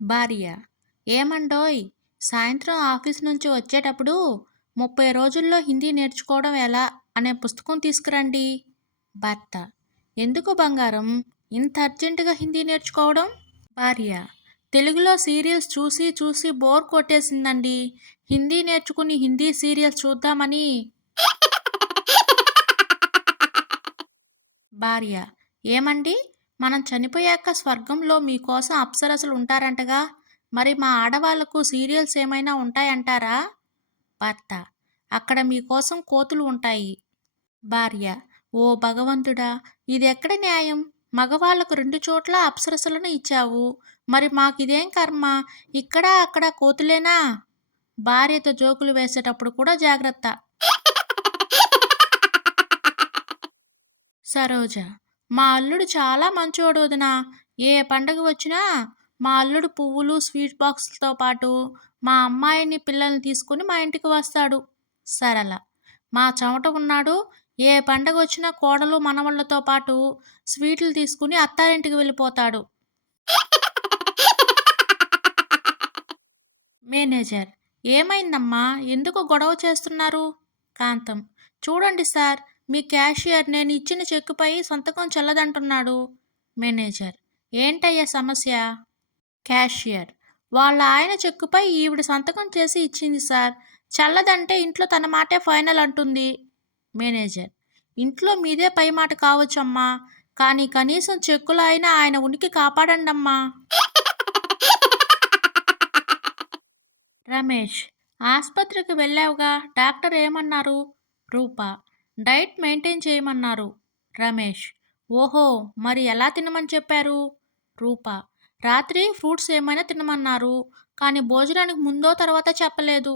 భార్య: ఏమండోయ్! సాయంత్రం ఆఫీస్ నుంచి వచ్చేటప్పుడు 30 రోజుల్లో హిందీ నేర్చుకోవడం ఎలా అనే పుస్తకం తీసుకురండి. భర్త: ఎందుకు బంగారం ఇంత అర్జెంటుగా హిందీ నేర్చుకోవడం? భార్య: తెలుగులో సీరియల్స్ చూసి చూసి బోర్ కొట్టేసిందండి. హిందీ నేర్చుకుని హిందీ సీరియల్స్ చూద్దామని. భార్య: ఏమండి, మనం చనిపోయాక స్వర్గంలో మీకోసం అప్సరసలు ఉంటారంటగా, మరి మా ఆడవాళ్లకు సీరియల్స్ ఏమైనా ఉంటాయంటారా? భర్త: అక్కడ మీకోసం కోతులు ఉంటాయి. భార్య: ఓ భగవంతుడా, ఇదెక్కడ న్యాయం? మగవాళ్లకు 2 చోట్ల అప్సరసలను ఇచ్చావు, మరి మాకిదేం కర్మ? ఇక్కడ అక్కడ కోతులేనా? భార్యతో జోకులు వేసేటప్పుడు కూడా జాగ్రత్త. సరోజ: మా అల్లుడు చాలా మంచోడు వదినా. ఏ పండగ వచ్చినా మా అల్లుడు పువ్వులు, స్వీట్ బాక్సులతో పాటు మా అమ్మాయిని, పిల్లల్ని తీసుకుని మా ఇంటికి వస్తాడు. సరళ: మా చెమట ఉన్నాడు. ఏ పండగ వచ్చినా కోడలు, మనవళ్ళతో పాటు స్వీట్లు తీసుకుని అత్తారింటికి వెళ్ళిపోతాడు. మేనేజర్: ఏమైందమ్మా, ఎందుకు గొడవ చేస్తున్నారు? కాంతం: చూడండి సార్, మీ క్యాషియర్ నేను ఇచ్చిన చెక్కుపై సంతకం చెల్లదంటున్నాడు. మేనేజర్: ఏంటయ్యా సమస్య? క్యాషియర్: వాళ్ళ ఆయన చెక్కుపై ఈవిడ సంతకం చేసి ఇచ్చింది సార్. చెల్లదంటే ఇంట్లో తన మాటే ఫైనల్ అంటుంది. మేనేజర్: ఇంట్లో మీదే పై మాట కావచ్చమ్మా, కానీ కనీసం చెక్కులో అయినా ఆయన ఉనికి కాపాడండమ్మా. రమేష్: ఆస్పత్రికి వెళ్ళావుగా, డాక్టర్ ఏమన్నారు? రూప: డైట్ మెయింటైన్ చేయమన్నారు. రమేష్: ఓహో, మరి ఎలా తినమని చెప్పారు? రూప: రాత్రి ఫ్రూట్స్ ఏమైనా తినమన్నారు, కానీ భోజనానికి ముందో తర్వాత చెప్పలేదు.